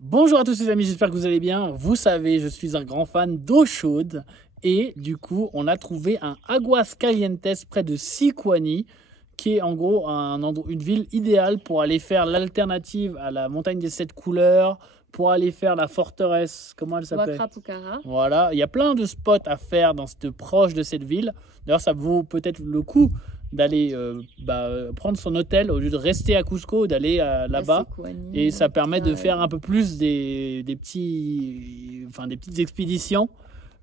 Bonjour à tous les amis, j'espère que vous allez bien. Vous savez, je suis un grand fan d'eau chaude et du coup, on a trouvé un Aguas Calientes près de Sicuani, qui est en gros une ville idéale pour aller faire l'alternative à la montagne des 7 couleurs, pour aller faire la forteresse, comment elle s'appelle? Huacra. Voilà, il y a plein de spots à faire proche de cette ville. D'ailleurs, ça vaut peut-être le coup d'aller prendre son hôtel au lieu de rester à Cusco, d'aller là-bas. Et ça permet de faire un peu plus des petites expéditions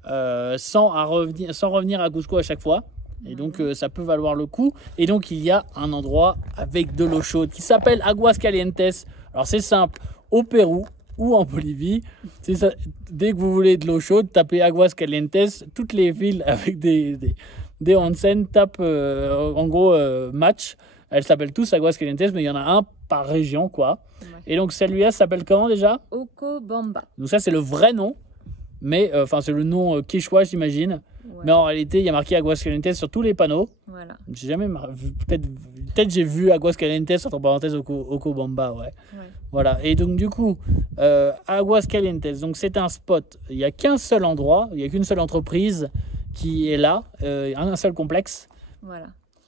sans revenir à Cusco à chaque fois. Et donc, ça peut valoir le coup. Et donc, il y a un endroit avec de l'eau chaude qui s'appelle Aguas Calientes. Alors, c'est simple, au Pérou ou en Bolivie, c'est ça. Dès que vous voulez de l'eau chaude, tapez Aguas Calientes. Toutes les villes avec des onsen tapent en gros match. Elles s'appellent tous Aguas Calientes, mais il y en a un par région, quoi. Ouais. Et donc, celle-là s'appelle comment déjà? Ocobamba. Donc, ça, c'est le vrai nom. Mais c'est le nom quechua, j'imagine. Ouais. Mais en réalité, il y a marqué Aguas Calientes sur tous les panneaux. Voilà. J'ai jamais vu, peut-être j'ai vu Aguas Calientes entre parenthèses Ocobamba, ouais. Voilà. Et donc du coup, Aguas Calientes, donc c'est un spot. Il n'y a qu'un seul endroit, il n'y a qu'une seule entreprise qui est là, un seul complexe,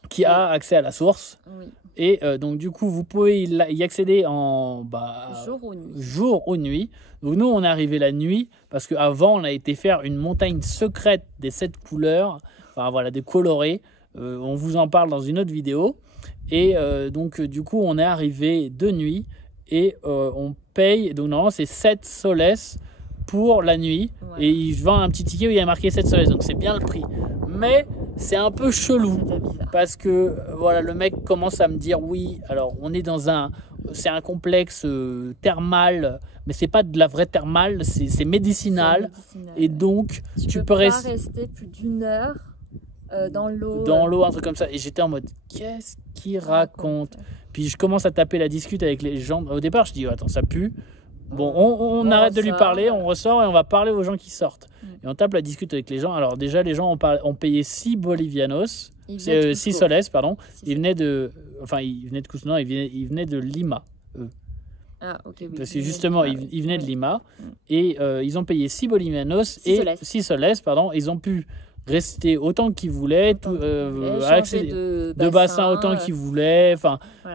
qui a accès à la source. Oui. Et donc du coup, vous pouvez y accéder en jour ou nuit. Donc nous, on est arrivé la nuit parce qu'avant, on a été faire une montagne secrète des 7 couleurs, des colorés. On vous en parle dans une autre vidéo. Et donc du coup, on est arrivé de nuit et on paye. Donc normalement, c'est 7 soles pour la nuit. Ouais. Et il vend un petit ticket où il y a marqué 7 soles. Donc c'est bien le prix. Mais c'est un peu chelou parce que le mec commence à me dire oui, alors on est c'est un complexe thermal, mais c'est pas de la vraie thermale, c'est médicinal. Et donc tu peux pas rester plus d'une heure dans l'eau, un truc comme ça. Et j'étais en mode qu'est-ce qu'il raconte? Puis je commence à taper la discute avec les gens. Au départ je dis attends, ça pue. Bon, on arrête de lui parler, on ressort et on va parler aux gens qui sortent. Et on tape la discute avec les gens. Alors déjà, les gens ont payé 6 bolivianos, 6 soles, pardon. Ils venaient de Cusco, non, ils venaient de Lima, eux. Ah, ok. Oui, parce que justement, ils venaient de Lima et ils ont payé 6 bolivianos et 6 soles, pardon. Ils ont pu rester autant qu'ils voulaient, changer de bassin autant qu'ils voulaient.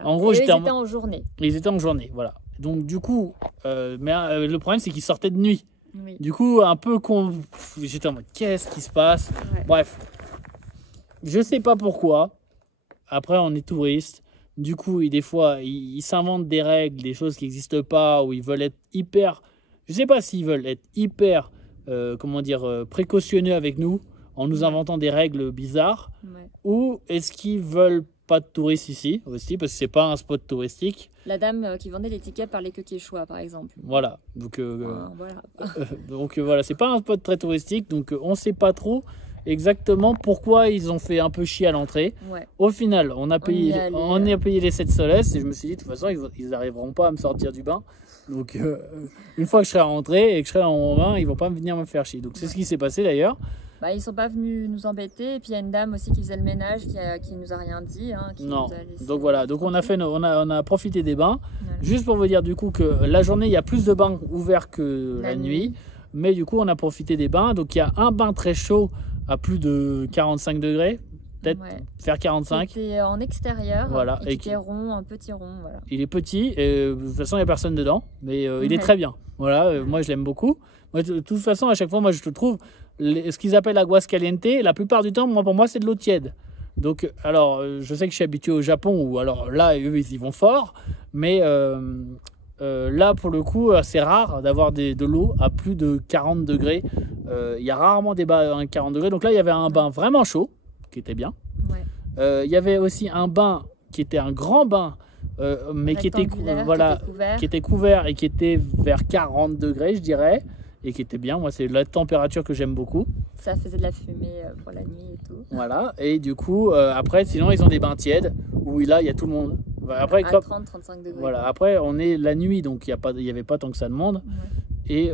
En gros, ils étaient en journée. Ils étaient en journée, voilà. Donc du coup, le problème c'est qu'ils sortaient de nuit. Oui. Du coup, un peu j'étais en mode qu'est-ce qui se passe? Bref, je sais pas pourquoi. Après, on est touriste. Du coup, des fois, ils s'inventent des règles, des choses qui n'existent pas, ou ils veulent être hyper. Je sais pas s'ils veulent être hyper, précautionneux avec nous, en nous inventant des règles bizarres, ou est-ce qu'ils veulent pas de touristes ici aussi, parce que c'est pas un spot touristique. La dame qui vendait les tickets parlait que quechua, par exemple. Voilà. Donc c'est pas un spot très touristique, donc on sait pas trop exactement pourquoi ils ont fait un peu chier à l'entrée. Ouais. Au final, on a payé les 7 soles et je me suis dit de toute façon ils arriveront pas à me sortir du bain. Donc une fois que je serai rentré et que je serai en bain, ils vont pas venir me faire chier. Donc c'est ce qui s'est passé d'ailleurs. Ils sont pas venus nous embêter et puis il y a une dame aussi qui faisait le ménage qui nous a rien dit. Non. Donc voilà, donc on a profité des bains. Voilà. Juste pour vous dire du coup que la journée il y a plus de bains ouverts que la nuit, mais du coup on a profité des bains. Donc il y a un bain très chaud à plus de 45 degrés, peut-être faire 45. C'était en extérieur, voilà. Et qui est rond, un petit rond. Voilà. Il est petit et de toute façon il n'y a personne dedans, mais il est très bien. Voilà, moi je l'aime beaucoup. Moi, de toute façon à chaque fois moi je te trouve ce qu'ils appellent Aguas Calientes, la plupart du temps, pour moi, c'est de l'eau tiède. Donc, alors, je sais que je suis habitué au Japon, où alors là, eux, ils y vont fort, mais là, pour le coup, c'est rare d'avoir de l'eau à plus de 40 degrés. Il y a rarement des bains à 40 degrés. Donc là, il y avait un bain vraiment chaud, qui était bien. Ouais. Il y avait aussi un bain qui était un grand bain, mais qui était couvert et qui était vers 40 degrés, je dirais. Et qui était bien, moi c'est la température que j'aime beaucoup. Ça faisait de la fumée pour la nuit et tout. Voilà, et du coup, après, sinon ils ont des bains tièdes, où là il y a tout le monde. Après, à 30-35 degrés. Voilà, après on est la nuit, donc il n'y avait pas tant que ça de monde. Ouais. Et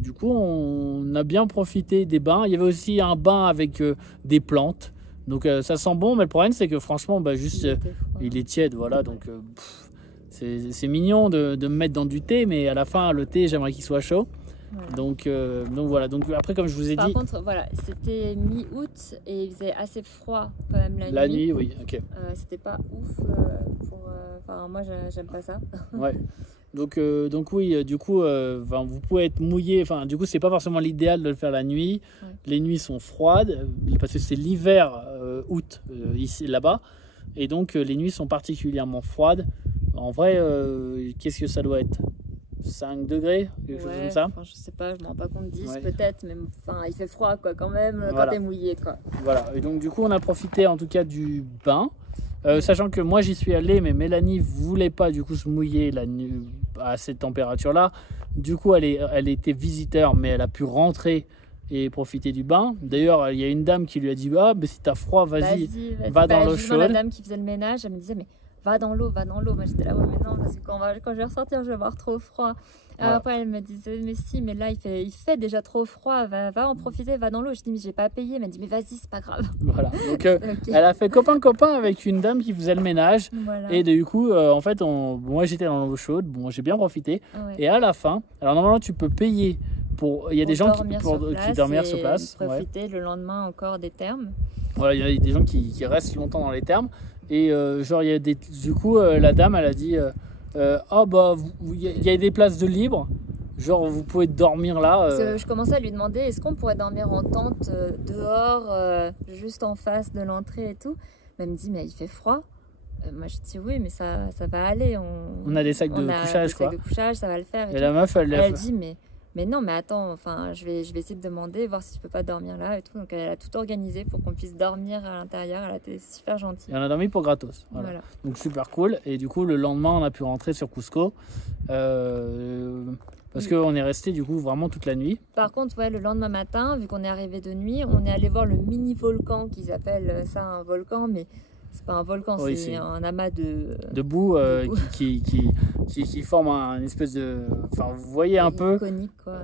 du coup, on a bien profité des bains. Il y avait aussi un bain avec des plantes. Donc ça sent bon, mais le problème c'est que franchement, il est tiède, voilà. Donc c'est mignon de me mettre dans du thé, mais à la fin, le thé, j'aimerais qu'il soit chaud. Ouais. Donc voilà. Donc après, comme je vous ai dit. Par contre, voilà, c'était mi-août et il faisait assez froid quand même la nuit. La nuit, oui, ok. C'était pas ouf pour. Enfin, moi, j'aime pas ça. Ouais. Donc oui, du coup, vous pouvez être mouillé. Enfin, du coup, c'est pas forcément l'idéal de le faire la nuit. Ouais. Les nuits sont froides parce que c'est l'hiver, août, ici, là-bas. Et donc, les nuits sont particulièrement froides. En vrai, qu'est-ce que ça doit être? 5 degrés, quelque chose comme ça. Enfin, je sais pas, je me rends pas compte, 10 peut-être, mais enfin, il fait froid quoi, quand même, voilà. Quand t'es mouillé quoi. Voilà, et donc du coup on a profité en tout cas du bain, sachant que moi j'y suis allé, mais Mélanie voulait pas du coup se mouiller la nuit à cette température là. Du coup elle était visiteur, mais elle a pu rentrer et profiter du bain. D'ailleurs il y a une dame qui lui a dit ah mais si t'as froid vas-y va dans l'eau chaude. La dame qui faisait le ménage, elle me disait mais va dans l'eau. Moi j'étais là, ouais, mais non, parce que quand je vais ressortir, je vais avoir trop froid. Voilà. Après, elle me disait, mais si, mais là, il fait déjà trop froid, va en profiter, va dans l'eau. Je dis, mais j'ai pas payé. Elle m'a dit, mais vas-y, c'est pas grave. Voilà, donc okay. Elle a fait copain avec une dame qui faisait le ménage. Voilà. Et du coup, en fait, moi j'étais dans l'eau chaude, bon, j'ai bien profité. Ouais. Et à la fin, alors normalement, tu peux payer pour. Il y a des gens qui dorment sur place. Profiter le lendemain encore des thermes. Voilà, il y a des gens qui restent longtemps dans les thermes. Et genre, il y a du coup, la dame, elle a dit il y a des places de libre, genre vous pouvez dormir là. Je commençais à lui demander est-ce qu'on pourrait dormir en tente dehors, juste en face de l'entrée et tout. Mais elle me dit mais il fait froid. Moi je dis oui, mais ça va aller. On a des sacs de couchage, quoi. Sacs de couchage, ça va le faire. Et la meuf, elle dit mais non, mais attends, enfin, je vais essayer de demander, voir si je peux pas dormir là et tout. Donc elle a tout organisé pour qu'on puisse dormir à l'intérieur. Elle a été super gentille. Et on a dormi pour gratos. Voilà. Donc super cool. Et du coup, le lendemain, on a pu rentrer sur Cusco parce qu'on est resté du coup vraiment toute la nuit. Par contre, ouais, le lendemain matin, vu qu'on est arrivé de nuit, on est allé voir le mini volcan qu'ils appellent ça un volcan, mais c'est pas un volcan, oui, c'est un amas de boue qui forme une espèce de. Enfin, vous voyez un peu. Iconique, quoi.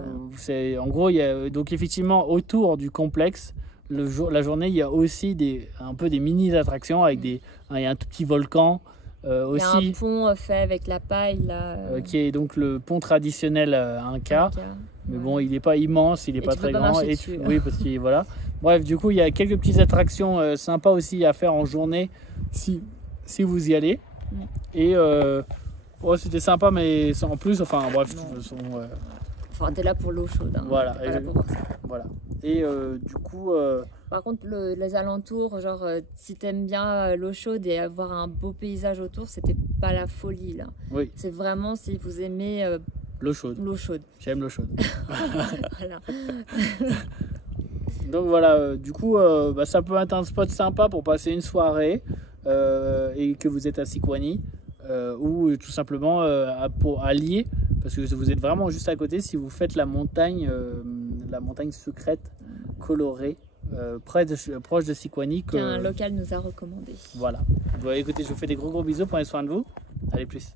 En gros, il y a donc effectivement autour du complexe, la journée, il y a aussi un peu des mini attractions avec il y a un tout petit volcan. Aussi, il y a un pont fait avec la paille là. Qui est donc le pont traditionnel Inca. Mais bon, il n'est pas immense, il n'est pas très grand. Oui, parce que voilà. Bref, du coup, il y a quelques petites attractions sympas aussi à faire en journée si vous y allez. Et c'était sympa, mais en plus, enfin bref, Enfin, t'es là pour l'eau chaude. Hein, voilà. Voilà. Et du coup. Par contre, les alentours, genre, si t'aimes bien l'eau chaude et avoir un beau paysage autour, c'était pas la folie là. Oui. C'est vraiment si vous aimez l'eau chaude. L'eau chaude. J'aime l'eau chaude. Voilà. Donc voilà, du coup, ça peut être un spot sympa pour passer une soirée et que vous êtes à Sikwani ou tout simplement à Lié, parce que vous êtes vraiment juste à côté si vous faites la montagne secrète colorée proche de Sikwani qu'un local nous a recommandé. Voilà. Bon, écoutez, je vous fais des gros bisous, prenez soin de vous. Allez, plus.